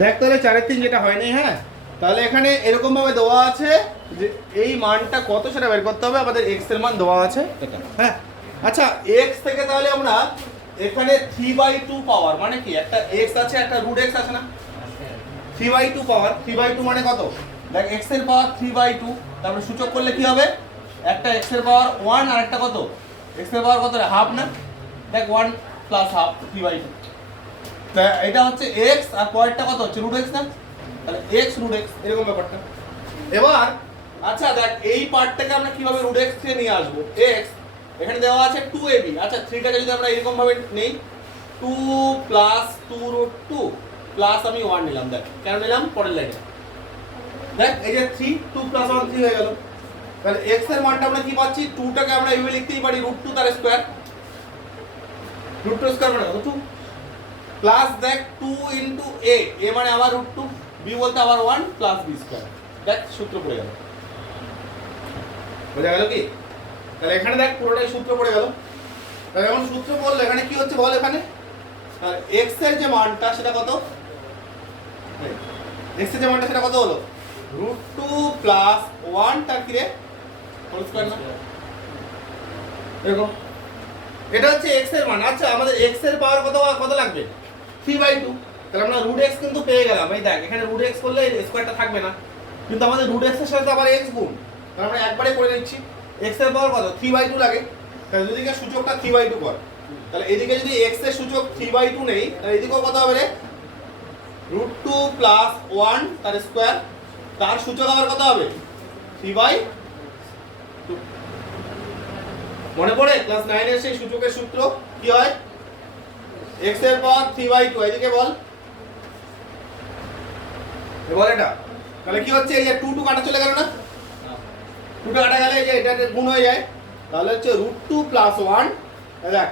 দেখ তাহলে চারের তিন যেটা হয়নি হ্যাঁ? তাহলে এখানে এরকম ভাবে দেওয়া আছে যে এই মানটা কত সেটা বের করতে হবে, আমাদের এক্সের মান দেওয়া আছে এটা হ্যাঁ? আচ্ছা এক্স থেকে তাহলে আমরা এখানে থ্রি বাই টু পাওয়ার মানে কি? একটা এক্স আছে, একটা রুট এক্স আছে না? Three by two power three by two মানে কত? দেখ এক্সের পাওয়ার থ্রি বাই টু তারপরে সূচক করলে কি হবে? একটা এক্সের পাওয়ার ওয়ান আর একটা কত? এক্সের পাওয়ার কত হাফ না? দেখ one plus half three by two তা এটা হচ্ছে এক্স আর পরেরটা কত হচ্ছে রুট এক্স না? তাহলে এক্স রুট এক্স এরকম ব্যাপারটা। এবার আচ্ছা দেখ, এই পার্টটাকে আমরা কীভাবে রুট এক্স থেকে নিয়ে আসব? এক্স এখানে দেওয়া আছে টু এ বি আচ্ছা থ্রিটাকে যদি আমরা এরকম ভাবে নেই two plus two root two plus আমি ওয়ান নিলাম, দেখ। কেন নিলাম? পরের লাইনে দেখ, এই যে three two plus one three হয়ে গেল। তাহলে এক্সের মানটা আমরা কি পাচ্ছি? টুটাকে আমরা এইভাবে লিখতেই পারি রুট টু তার স্কোয়ার রুট টু স্কোয়ার মানে কত? টু প্লাস দেখ টু ইন্টু এ এ মানে আবার রুট টু বি বলতে আবার ওয়ান প্লাস বি স্কোয়ার দেখ, সূত্র পড়ে গেল। বোঝা গেল কি? তাহলে এখানে দেখ, পুরোটাই সূত্র পড়ে গেল। তাহলে এখন সূত্র পড়ল এখানে কি হচ্ছে বল এখানে? এক্সের যে মানটা, সেটা কত? এক্সের যে মানটা, সেটা কত হলো? রুট টু প্লাস ওয়ান তার কি রে? হোল স্কোয়ার না? এরকম। এটা হচ্ছে এক্সের মান। আচ্ছা আমাদের এক্সের পাওয়ার কত কত লাগবে? থ্রি বাই টু তাহলে আমরা রুট এক্স কিন্তু পেয়ে গেলাম। এই দেখ, এখানে রুট এক্স করলে স্কোয়ারটা থাকবে না। কিন্তু আমাদের রুট এক্সের সাথে আবার এক্স গুণ। তাহলে আমরা একবারে করে নিচ্ছি। এক্সের পাওয়ার কত? থ্রি বাই টু লাগে। তাহলে যদি সূচকটা থ্রি বাই টু কর, তাহলে এদিকে যদি এক্সের সূচক থ্রি বাই টু নেই, তাহলে এদিকেও কত হবে রে? রুট টু প্লাস ওয়ান তার স্কোয়ার তার সূচক আবার কত হবে? থ্রি বাই মনে পড়ে? ক্লাস নাইনের সেই সূচকের সূত্র কি হয়? এক্সের পাওয়ার থ্রি বাই টু এদিকে বল। এবার এটা। তাহলে কি হচ্ছে? এই যে টু টু কাটা চলে গেল না? টু টু কাটা গেলে এই যে এটা গুণ হয়ে যায়। তাহলে হচ্ছে রুট টু প্লাস ওয়ান দেখ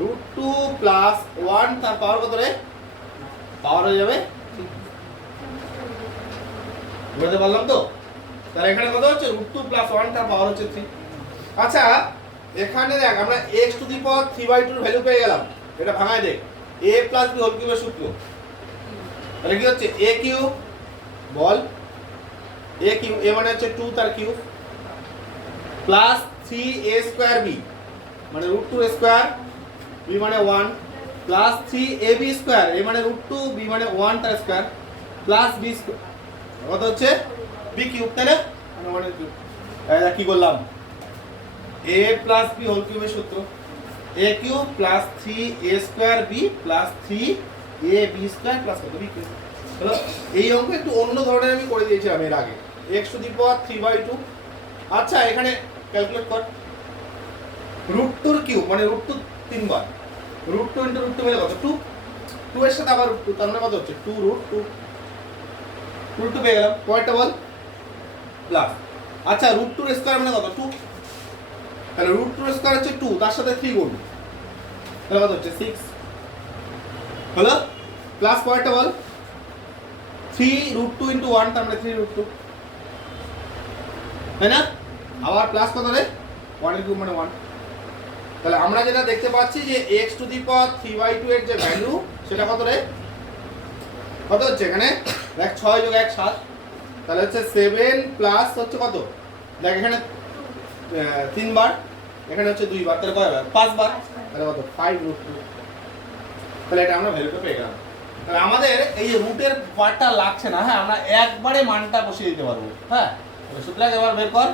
রুট টু প্লাস ওয়ান তার পাওয়ার কত রে? পাওয়ার হয়ে যাবে। বুঝতে পারলাম তো? তাহলে এখানে কত হচ্ছে? রুট টু প্লাস ওয়ান তার পাওয়ার হচ্ছে থ্রি আচ্ছা এখানে দেখ, আমরা x to the power three by tour value পেয়ে গেলাম। এটা ভাঙায় দেখ এ প্লাস বি হোল কিউবের সূত্র। তাহলে কি হচ্ছে? এ কিউ বল। এ কিউ এ মানে হচ্ছে টু তার Q plus three A square B মানে রুট টু স্কোয়ার বি মানে one plus three A B square A মানে রুট টু বি মানে ওয়ান তার স্কোয়ার প্লাস বি স্কোয়ার কত হচ্ছে? বি কিউব না মানে ওয়ানের কিউব কি করলাম? এ প্লাস বি হোল কিউবের সূত্র। A cube plus three A square B plus three A B square plus এই অঙ্ক একটু অন্য ধরনের আমি করে দিয়েছিলাম এর আগে। X to the power three by two আচ্ছা এখানে ক্যালকুলেট কর। রুট টুর কিউব মানে রুট টু তিনবার। Root two into root two মানে কত? টু টু এর সাথে আবার রুট টু তার মানে কত হচ্ছে? Two root two root two পেয়ে গেলাম। পয়েন্টটা বল। প্লাস আচ্ছা রুট টুর স্কোয়ার মানে কত? টু তাহলে রুট টু স্কোয়ার হচ্ছে টু তার সাথে থ্রি গুণ। তাহলে কত? হচ্ছে সিক্স হলো? প্লাস পয়েন্টটা বল। Three root two into one তার মানে থ্রি রুট টু তাই না? আবার প্লাস কত রে? ওয়ানের কিউব মানে ওয়ান তাহলে আমরা যেটা দেখতে পাচ্ছি যে x to the power three by two এর যে ভ্যালু সেটা কত রে? কত হচ্ছে এখানে? দেখ, ছয় যোগ এক, সাত। তাহলে হচ্ছে সেভেন প্লাস হচ্ছে কত? দেখ, এখানে তিনবার। এখানে হচ্ছে দুই দুইবার, তাহলে কয়বার? পাঁচবার? তাহলে কত? ফাইভ রুট টু তাহলে এটা আমরা ভ্যালুটা পেয়ে গেলাম। তাহলে আমাদের এই রুটের পার্টটা লাগছে না হ্যাঁ? আমরা একবারে মানটা বসিয়ে দিতে পারব হ্যাঁ? সুতরাং এবার বের কর?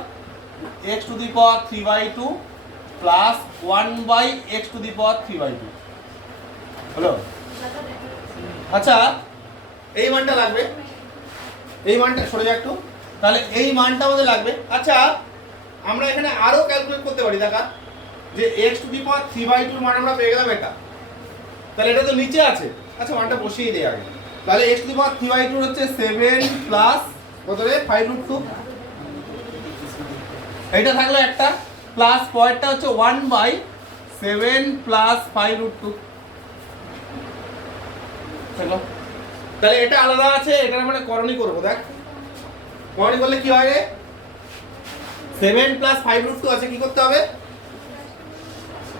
X to the power three by two plus one by x to the power three by two হলো? আচ্ছা এই মানটা লাগবে? এই মানটা সরে যা একটু। তাহলে এই মানটা আমাদের লাগবে। আচ্ছা আমরা এখানে আরও ক্যালকুলেট করতে পারি, দেখা, যে x to the power three by টুর মান আমরা পেয়ে গেলাম এটা তাহলে এটা তো নিচে আছে। আচ্ছা মানটা বসিয়ে দিই আগে। তাহলে x to the power three by টুর হচ্ছে সেভেন প্লাস কত রে? ফাইভ রুট টু এইটা থাকল একটা প্লাস পয়েন্টটা হচ্ছে one by seven plus five root two তাহলে এটা আলাদা আছে এটা মানে করণী করব, দেখ। করণী করলে কি হয় রে? Seven plus five root two আছে, কি করতে হবে?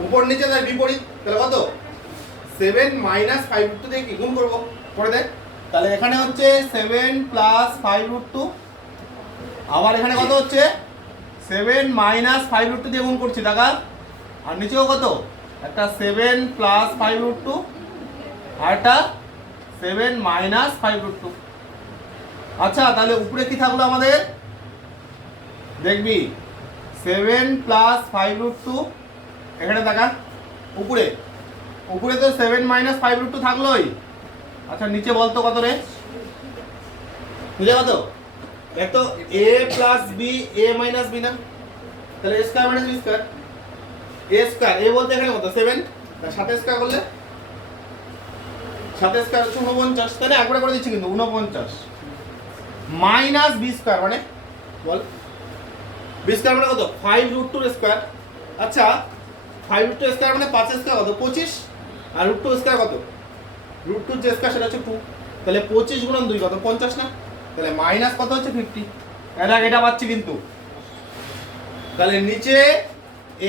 উপর নিচে তার বিপরীত, তাহলে কত? Seven minus five root two দিয়ে কি গুণ করব? করে দেখ। তাহলে এখানে হচ্ছে seven plus five root two আবার এখানে কত হচ্ছে? Seven minus five root two দিয়ে গুণ করছি টাকা আর নিচেও কত? একটা seven plus five root two আর একটা seven minus five root two আচ্ছা তাহলে উপরে কি থাকল আমাদের? দেখবি seven plus five root two এখানে দেখা, উপরে। উপরে তো seven minus five root two থাকলোই। আচ্ছা নিচে বলতো কত রে? নিচে কত? দেখ তো A plus B A minus B না? তাহলে A square minus B square A square A বলতে এখানে কত? সেভেন সাথে স্কোয়ার করলে? সাথে স্কোয়ার হচ্ছে উনপঞ্চাশ তাহলে একবারে করে দিচ্ছি কিন্তু উনপঞ্চাশ মাইনাস বি স্কোয়ার মানে বল। বি স্কোয়ার মানে কত? ফাইভ রুট টু স্কোয়ার আচ্ছা ফাইভ রুট টু স্কোয়ার মানে পাঁচ স্কোয়ার কত? পঁচিশ। আর রুট টু স্কোয়ার কত? রুট টু যে স্কোয়ার সেটা হচ্ছে টু তাহলে পঁচিশ গুণন দুই কত? পঞ্চাশ না? তাহলে মাইনাস কত হচ্ছে ফিফটি এটা এটা পাচ্ছি কিন্তু। তাহলে নিচে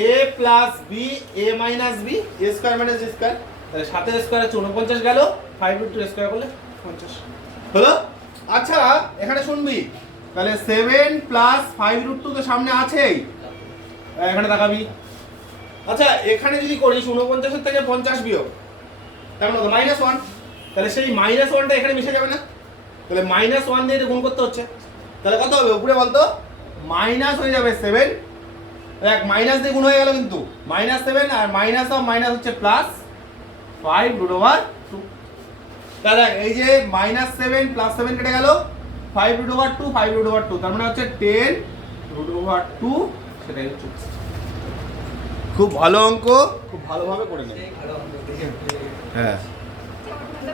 A plus B A minus B A square minus square তাহলে সাতের স্কোয়ার হচ্ছে উনপঞ্চাশ গেল। ফাইভ রুট টু স্কোয়ার করলে পঞ্চাশ। হলো? আচ্ছা এখানে শুনবি। তাহলে seven plus five root two তো সামনে আছেই। এখানে তাকাবি আচ্ছা এখানে যদি করিস উনপঞ্চাশের থেকে পঞ্চাশ বিয়োগ, তার মানে মাইনাস ওয়ান তাহলে সেই মাইনাস ওয়ানটা এখানে মিশে যাবে না। তাহলে মাইনাস ওয়ান দিয়ে গুণ করতে হচ্ছে। তাহলে কত হবে? উপরে বলতো। মাইনাস হয়ে যাবে সেভেন দেখ মাইনাস দিয়ে গুণ হয়ে গেল কিন্তু। মাইনাস সেভেন আর মাইনাস অফ মাইনাস হচ্ছে plus five root over two তাহলে এই যে মাইনাস সেভেন প্লাস সেভেন কেটে গেল। Five root over two five root over two তার মানে হচ্ছে টেন রুট ওভার টু সেটাই হচ্ছে খুব ভালো অঙ্ক। খুব ভালোভাবে করে নেবে। হ্যাঁ।